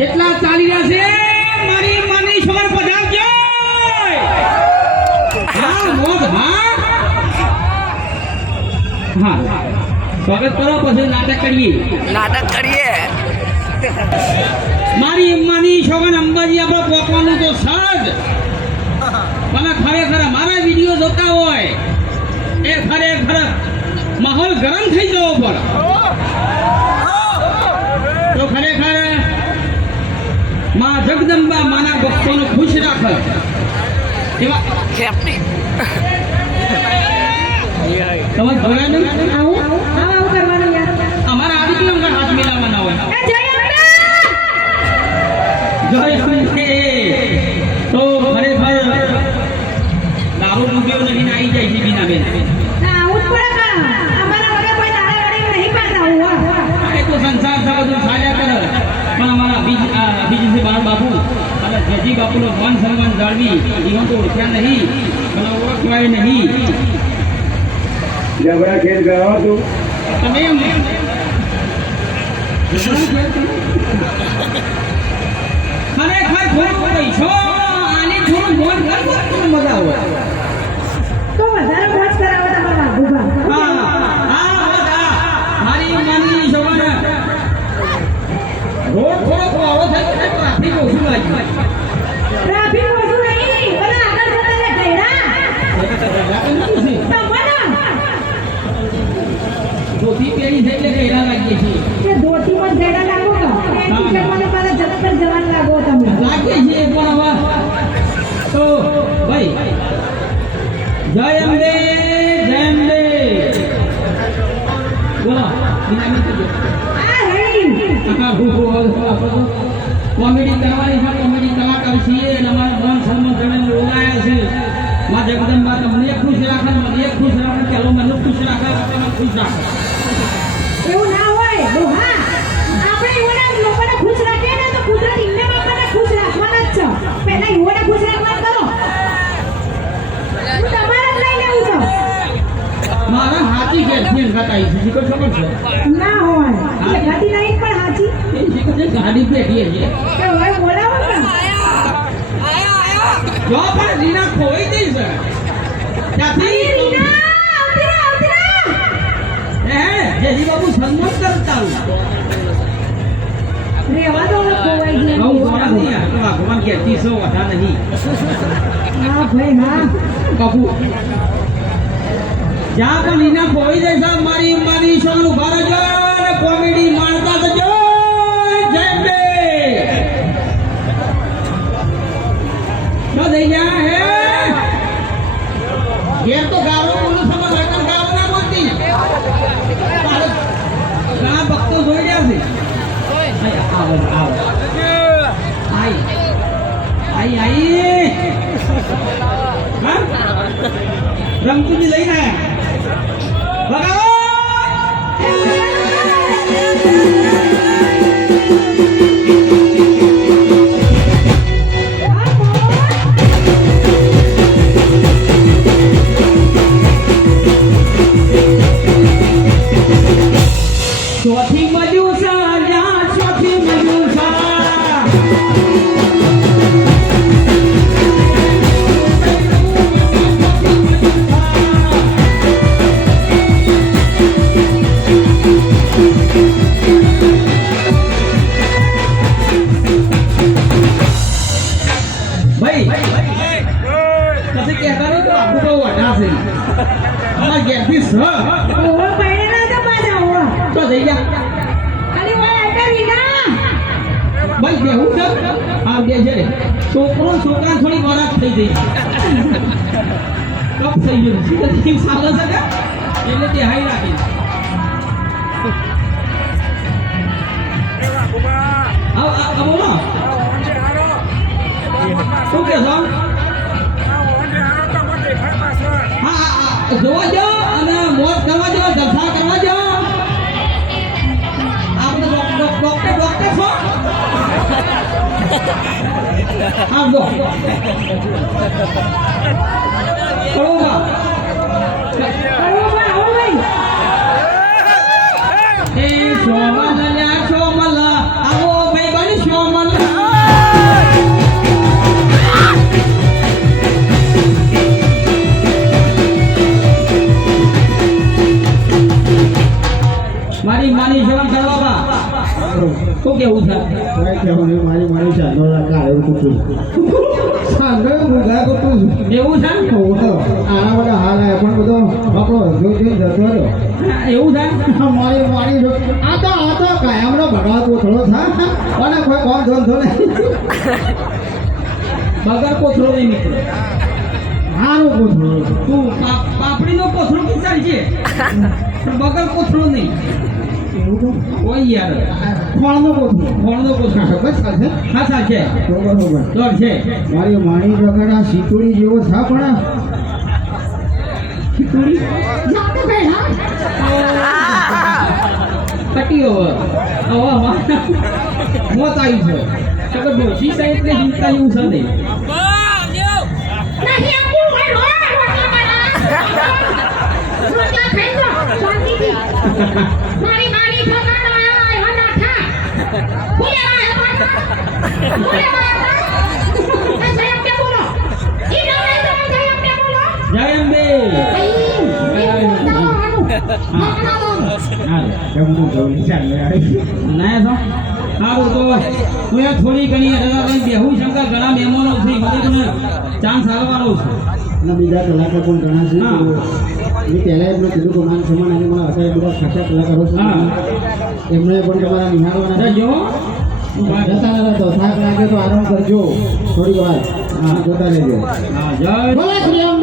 જેટલા ચાલી રહ્યા છે મારી માની છોકર પધારજો હા મોજ હા હા સ્વાગત કરો પછી નાટક કરીએ મારી માની છોકર અંબાજી આપણે પહોંચવાનું તો સજ પણ ખરેખર અમારા વિડીયો જોતા હોય એ ખરેખર માહોલ ગરમ થઈ જવો પડે તો ખરેખર માં જગદંબા માના ભક્તોને ખુશ રાખે એવા તમે જોયા નહીં આવું કરવાનું યાર અમારા આદિત્ય અંગર હાથ મિલાવવાના હોય જય અંબે તો ખરેખર દારૂ મૂક્યો નથી ને આવી જાય છે બીના બેન આવું જ પડે અમારા વગર કોઈ દાડા વડે નહીં પાડતા હું એ તો સંસાર છે બધું સાજા કરે પણ અમારા બીજી બાર બાપુ અને જજી બાપુનો માન સન્માન જાળવી એમાં તો ઓળખ્યા નહીં અને ઓળખવાય નહીં જબરા ખેલ ગયો તું તમે એમ ખરેખર થોડું પૈસો આની થોડું મોજ કર મજા આવે તો વધારે મોજ કરાવો તમારા ભૂભા મારી માની છોકર રોડ થોડો આવો થાય તો ટ્રાફિક ઓછું લાગ્યું ટ્રાફિક ઓછું નહીં બધા આગળ જતા રે ગયડા ધોતી પહેરી છે એટલે ઘેરા લાગીએ છીએ કે ધોતીમાં ગયડા લાગો તો મને પાછા જગતર જવાન લાગો તમે લાગીએ છીએ પણ હવે તો ભાઈ જય અંબે બોલો બિનામી કીધું આ રેડી કોમેડી કરવાની છે કોમેડી કલાકાર છીએ અને અમારા મન સન્માન તમે બોલાયા છે માં જગદંબા તમને ખુશ રાખે મને ખુશ રાખે પેલો મને ખુશ રાખે તમે ખુશ રાખે એવું ના હોય ડોહા આપણે એવોના લોકોને ખુશ રાખીએ ને તો કુદરત એમને આપણને ખુશ રાખવાના જ છે પહેલા એવોને ખુશ રાખવાનું કરો હું તમારે જ લઈ લેવું છે મારા હાથી કે છે ગતાઈ છે જીકો ખબર છે ના હોય એ ગાડી નહીં પણ હાચી એ જીકો છે ગાડી બેઠી છે કે હોય બોલાવો ને જો પણ રીના ખોઈ દઈ છે ત્યાંથી રીના આવતી રે જેજી બાબુ સન્માન કરતા રેવા દો ખોવાઈ બહુ ગયું ગોળા નહીં આ તો ભગવાન કે 300 વધા નહીં હા ભાઈ હા બાપુ જ્યાં પણ લીના ખોઈ જાય છે મારી માની છોકરું ભારત અને કોમેડી માણતા જજો જય બે તો દઈ જા હે ઘેર તો ગારો બોલું સમજ રકમ ગારો ના બોલતી ઘણા ભક્તો જોઈ રહ્યા છે આવો આઈ હા રમતુજી લઈને આયા ચોથી મજુસા યા ચોથી મજુસા ભાઈ પછી કહેતા નહીં તો આખું બહુ વઢા છે અમારા ઘેરથી સ ઓહો પૈણે ના પાછા ઓહો તો થઈ ગયા ખાલી હોય આટા રીના ભાઈ બેહું છે હા બે છે છોકરો છોકરા થોડી વરાત થઈ ગઈ કપ થઈ ગયું સીધી સાલે છે કે એટલે તે હાઈ રાખી આ બોલો શું કે છો હા જોવા જાઓ અને મોજ કરવા જાઓ જલસા કરવા જાઓ આપણે ડોક્ટર છો હા જો કળોબા આવો ભાઈ એ શોમલ લ્યા શોમલ આવો ભાઈ બની શોમલ મારી માની સેવા કરવા શું કેવું છે કઈ કહેવું નહીં, મારી ચાંદો રાખા એવું પૂછું ચાંદો હું ગયા કરતું છું. એવું છે આના બધા હાલ આવ્યા પણ બધો આપણો જોઈ જતો રહ્યો. એવું છે આ તો કાયમનો ભગવાન કોથળો થાય અને કોઈ કોમ ધંધો નહીં. બગર કોથળો નહીં નીકળે હારું કોથળો તું પાપડીનો કોથળો કિસાડ છે પણ બગર કોથળો નહીં એવું તો કોઈ યાર ફળનો કોથળો ફળનો કોથળો બસ ચાલશે. હા સાચે તો બરોબર. દોડ છે મારી માણી વગર આ શીતોડી જેવો થા પણ ખીચડી જાતે પહેલા કટી હવે મોત આવી છે સગર ડોસી સાઈડ ને ચિંતા એવું છે નહીં નહીં આપું ભાઈ રોટલા ખાઈ લો શાંતિથી મારી માની ઠોકાનો આવ્યો ના થા બોલે જય અંબે બોલો ઈ ના જય અંબે બોલો જય અંબે જમવું જવું ચાલે ના સારું તો હું એ થોડી ઘણી બેહું શંકર ઘણા મહેમાનો છે મને તમે ચાન્સ આપવાનો છું અને બીજા કલાકાર પણ ઘણા છે. હા. મેં પહેલા એમને કીધું કે માન સન્માન અને મારા અત્યારે બધા ખાસા કલાકારો છે. હા. એમને પણ તમારા નિહાળવાના જજો જતા રહેતા તો થાક લાગે તો આરામ કરજો થોડી વાર. હા જોતા રહેજો. હા જય બોલો શ્રી અંબે.